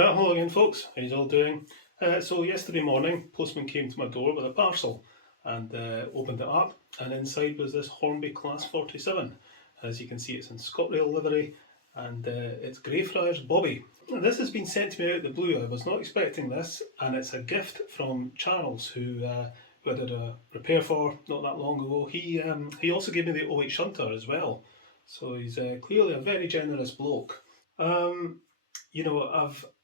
Hello again folks, how you all doing? So yesterday morning, postman came to my door with a parcel and opened it up, and inside was this Hornby Class 47. As you can see, it's in Scotrail livery and it's Greyfriar's Bobby. And this has been sent to me out of the blue. I was not expecting this, and it's a gift from Charles who I did a repair for not that long ago. He also gave me the 08 shunter as well, so he's clearly a very generous bloke. You know,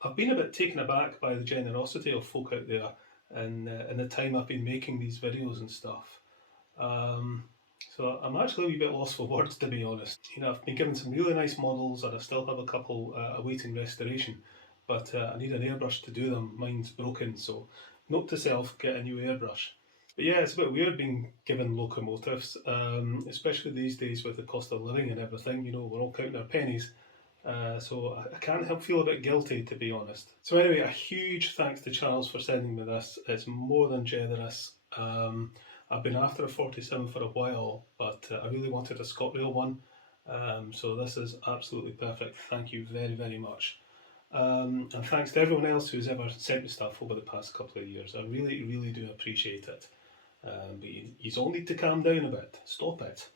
I've been a bit taken aback by the generosity of folk out there in the time I've been making these videos and stuff. So I'm actually a wee bit lost for words, to be honest. You know, I've been given some really nice models and I still have a couple awaiting restoration, but I need an airbrush to do them. Mine's broken, so note to self, get a new airbrush. But yeah, it's a bit weird being given locomotives, especially these days with the cost of living and everything. You know, we're all counting our pennies. So I can't help feel a bit guilty, to be honest. So anyway, a huge thanks to Charles for sending me this. It's more than generous. I've been after a 47 for a while, but I really wanted a Scotrail one. So this is absolutely perfect. Thank you very, very much. And thanks to everyone else who's ever sent me stuff over the past couple of years. I really, really do appreciate it. But you all need to calm down a bit. Stop it.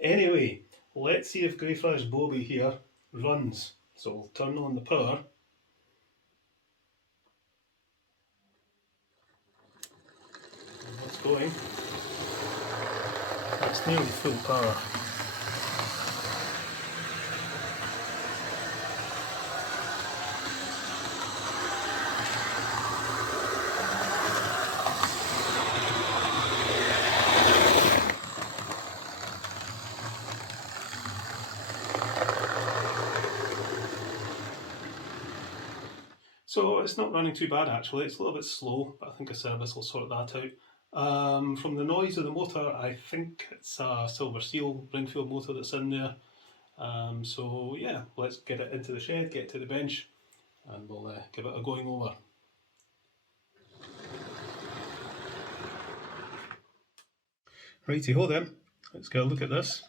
Anyway, let's see if Greyfriar's Bobby here runs. So we'll turn on the power. And it's going. That's nearly full power. So it's not running too bad actually, it's a little bit slow, but I think a service will sort that out. From the noise of the motor, I think it's a Silver Seal Ringfield motor that's in there. So yeah, let's get it into the shed, get to the bench, and we'll give it a going over. Righty-ho then, let's get a look at this.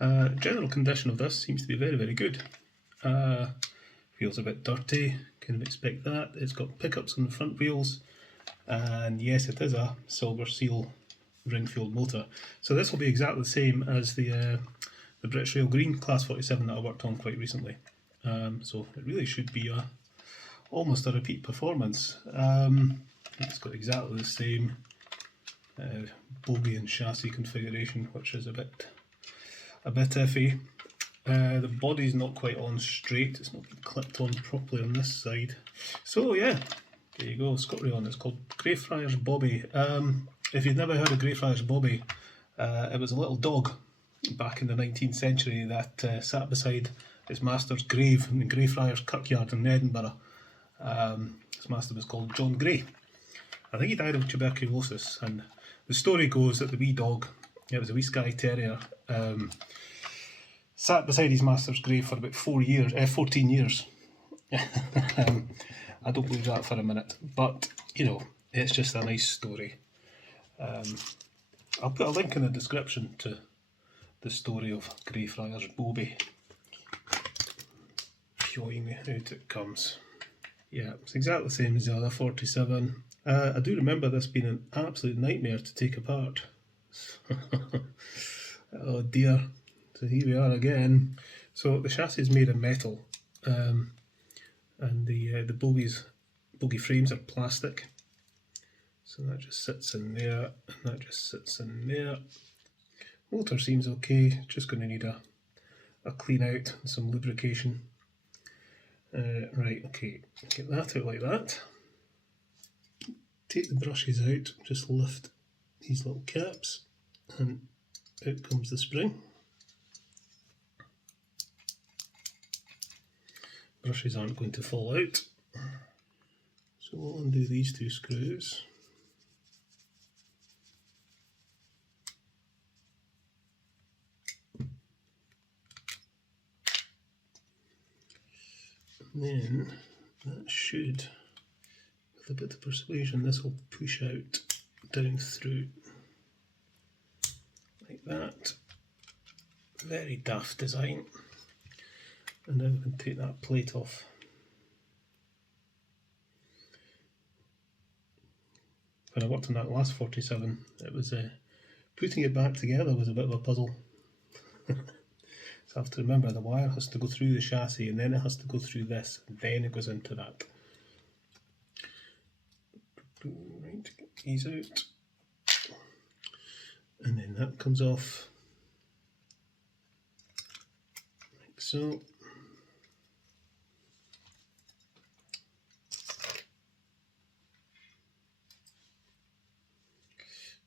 General condition of this seems to be very, very good. Feels a bit dirty, kind of expect that. It's got pickups on the front wheels, and yes, it is a Silver Seal Ringfield motor. So this will be exactly the same as the British Rail Green Class 47 that I worked on quite recently. So it really should be almost a repeat performance. It's got exactly the same bogie and chassis configuration, which is a bit iffy. The body's not quite on straight, it's not clipped on properly on this side. So yeah, there you go, Scotrail, and it's called Greyfriar's Bobby. If you've never heard of Greyfriar's Bobby, it was a little dog back in the 19th century that sat beside his master's grave in the Greyfriars Kirkyard in Edinburgh. His master was called John Gray. I think he died of tuberculosis, and the story goes that the wee dog, it was a wee Skye Terrier, sat beside his master's grave for about 14 years. I don't believe that for a minute, but you know, it's just a nice story. I'll put a link in the description to the story of Greyfriar's Bobby. Showing me out it comes. Yeah, it's exactly the same as the other 47. I do remember this being an absolute nightmare to take apart. Oh dear. So here we are again. So the chassis is made of metal, and the bogie frames are plastic. So that just sits in there, and that just sits in there. Motor seems okay, just going to need a clean out and some lubrication. Right, okay, get that out like that. Take the brushes out, just lift these little caps, and out comes the spring. Brushes aren't going to fall out, so we'll undo these two screws. And then that should, with a bit of persuasion, this will push out down through like that. Very daft design. And then we can take that plate off when I worked on that last 47, it was putting it back together was a bit of a puzzle. So I have to remember the wire has to go through the chassis, and then it has to go through this, and then it goes into that. Right, get these out, and then that comes off like so.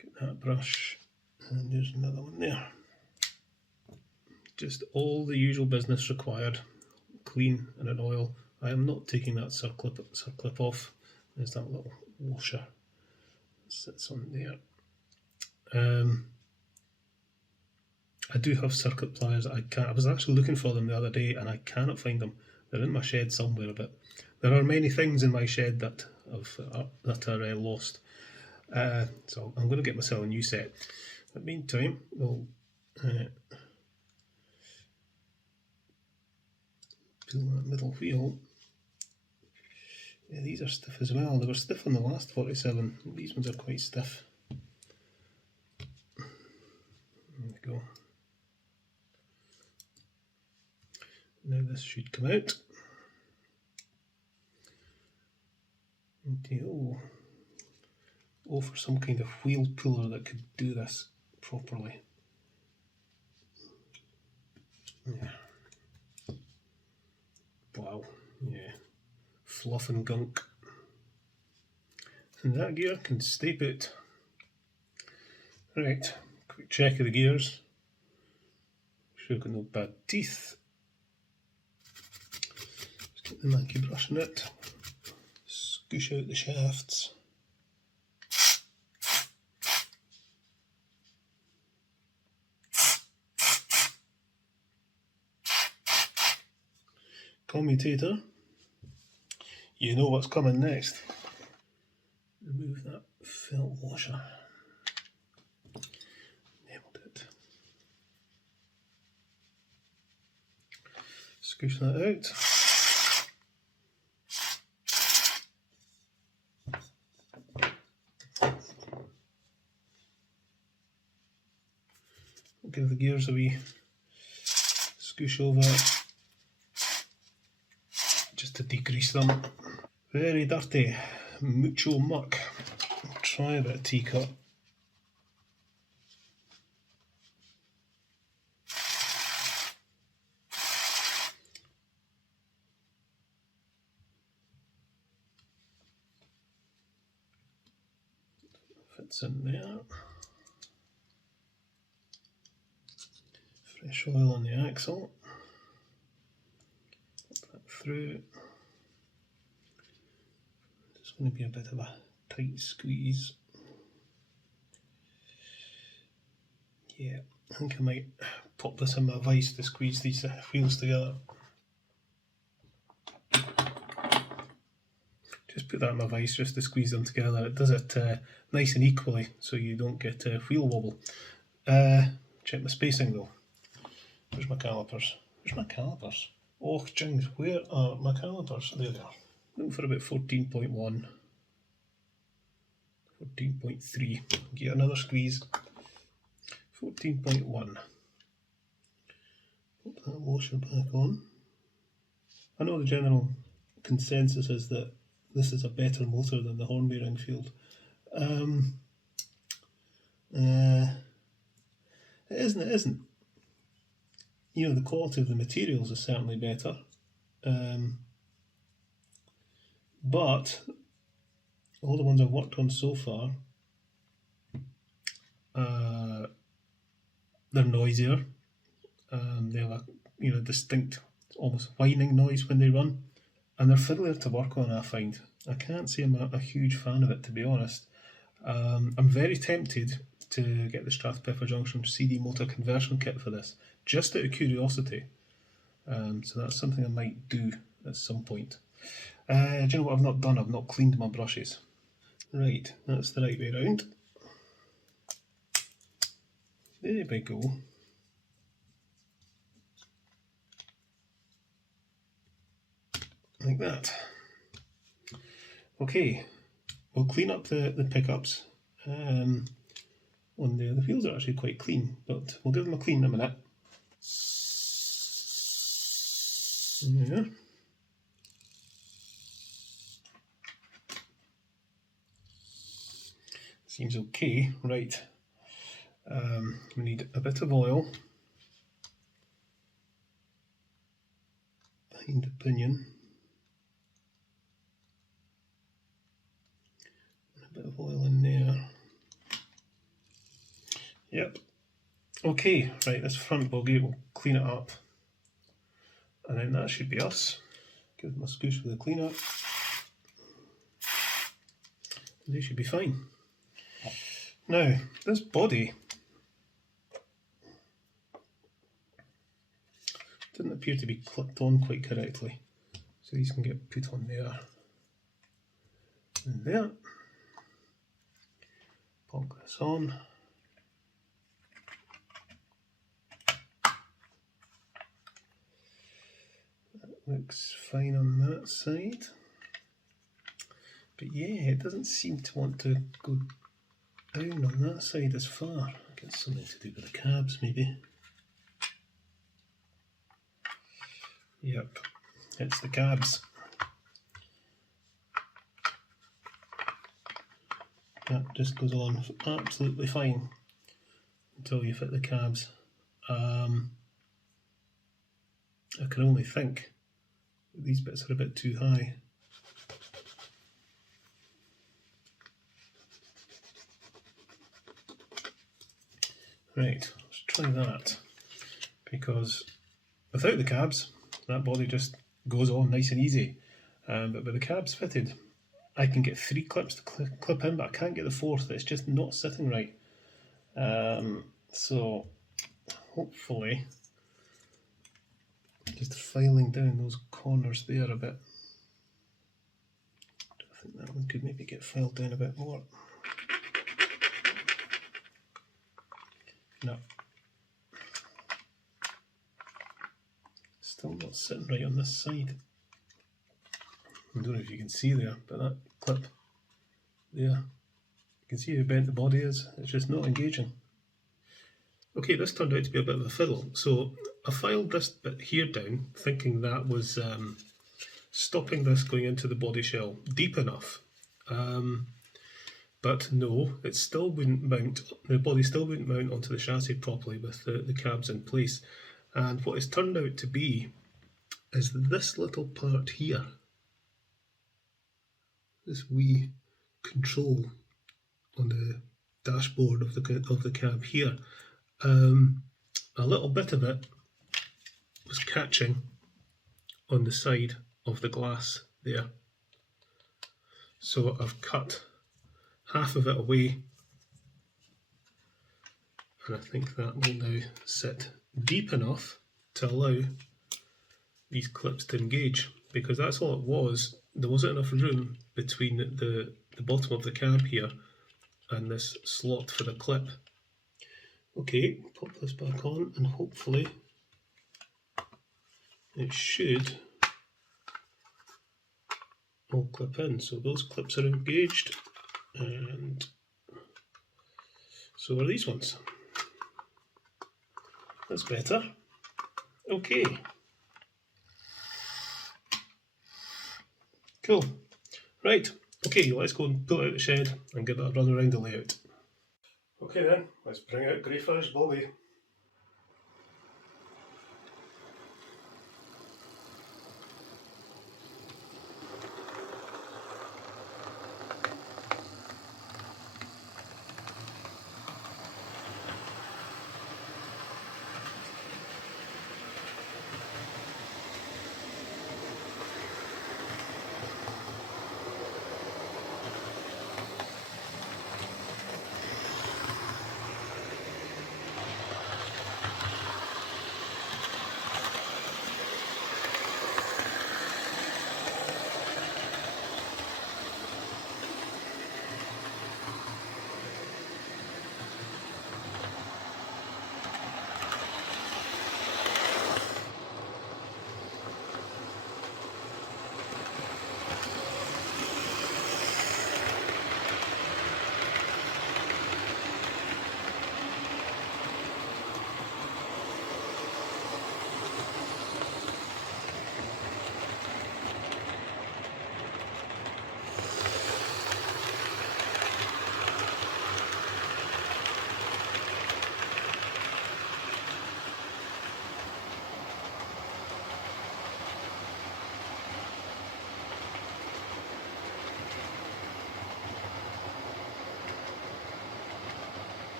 Get that brush, and there's another one there. Just all the usual business required. Clean and an oil. I am not taking that circlip off. There's that little washer that sits on there. I do have circuit pliers. I was actually looking for them the other day and I cannot find them. They're in my shed somewhere, but there are many things in my shed that are lost. So I'm going to get myself a new set. In the meantime, we'll pull that middle wheel. Yeah, these are stiff as well. They were stiff on the last 47. These ones are quite stiff. There we go. Now this should come out. Oh, for some kind of wheel puller that could do this properly. Yeah. Wow, yeah. Fluff and gunk. And that gear can stay put. Right, quick check of the gears. Sure I've got no bad teeth. Just get the monkey brush in it. Scoosh out the shafts. Commutator. You know what's coming next. Remove that felt washer. Nailed it. Scoosh that out. Give the gears a wee scoosh over just to degrease them. Very dirty, mucho muck. I'll try a bit of teacup. Fits in there. Fresh oil on the axle. Put that through. It's going to be a bit of a tight squeeze. Yeah, I think I might pop this in my vise to squeeze these wheels together. Just put that in my vise just to squeeze them together. It does it nice and equally so you don't get wheel wobble. Check the spacing though. Where's my calipers? Where's my calipers? Oh, jings, where are my calipers? There they are. Looking for about 14.1. 14.3. Get another squeeze. 14.1. Put that washer back on. I know the general consensus is that this is a better motor than the Hornby Ringfield. It isn't. You know, the quality of the materials is certainly better. But all the ones I've worked on so far, they're noisier. They have a distinct, almost whining noise when they run, and they're fiddlier to work on. I find I can't say I'm a huge fan of it, to be honest. I'm very tempted to get the Strathpeffer Junction CD motor conversion kit for this, just out of curiosity. So that's something I might do at some point. Do you know what I've not done? I've not cleaned my brushes. Right, that's the right way round. There we go. Like that. Okay, we'll clean up the pickups on there. The wheels are actually quite clean, but we'll give them a clean in a minute. Yeah. Seems okay. Right. We need a bit of oil behind the pinion. A bit of oil in there. Yep. Okay, right, this front bogie, we'll clean it up. And then that should be us. Give them a scoosh with the cleaner. They should be fine. Now, this body didn't appear to be clipped on quite correctly. So these can get put on there and there. Pop this on. That looks fine on that side. But yeah, it doesn't seem to want to go down on that side as far. I guess something to do with the cabs maybe. Yep, it's the cabs. That just goes on absolutely fine until you fit the cabs. I can only think these bits are a bit too high. Right, let's try that, because without the cabs that body just goes on nice and easy, but with the cabs fitted I can get 3 clips to clip in, but I can't get the 4th. It's just not sitting right. So hopefully just filing down those corners there a bit. I think that one could maybe get filed down a bit more. No. Still not sitting right on this side. I don't know if you can see there, but that clip there, you can see how bent the body is. It's just not engaging. Okay, this turned out to be a bit of a fiddle. So I filed this bit here down, thinking that was stopping this going into the body shell deep enough. But no, it still wouldn't mount, the body still wouldn't mount onto the chassis properly with the cabs in place. And what it's turned out to be is this little part here, this wee control on the dashboard of the cab here. A little bit of it was catching on the side of the glass there. So I've cut half of it away, and I think that will now sit deep enough to allow these clips to engage, because that's all it was. There wasn't enough room between the bottom of the cab here and this slot for the clip. Okay, pop this back on and hopefully it should all clip in. So those clips are engaged, and so are these ones. That's better. Okay. Cool. Right, okay, let's go and pull it out the shed and give it a run around the layout. Okay then, let's bring out Greyfriar's bogey.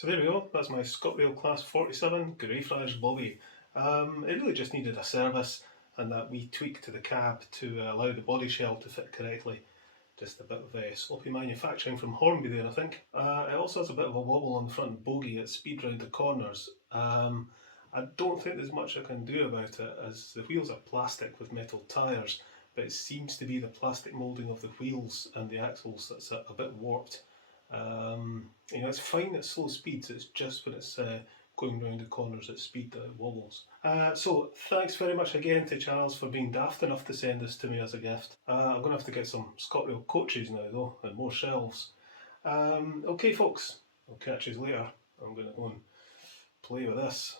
So there we go, that's my Scotrail Class 47 Greyfriar's bobby. It really just needed a service and that wee tweak to the cab to allow the body shell to fit correctly. Just a bit of sloppy manufacturing from Hornby there, I think. It also has a bit of a wobble on the front bogie at speed round the corners. I don't think there's much I can do about it, as the wheels are plastic with metal tyres, but it seems to be the plastic moulding of the wheels and the axles that's a bit warped. You know, it's fine at slow speeds, it's just when it's going round the corners at speed that it wobbles. So thanks very much again to Charles for being daft enough to send this to me as a gift. I'm going to have to get some Scotrail coaches now though, and more shelves. Okay folks, I'll catch you later. I'm going to go and play with this.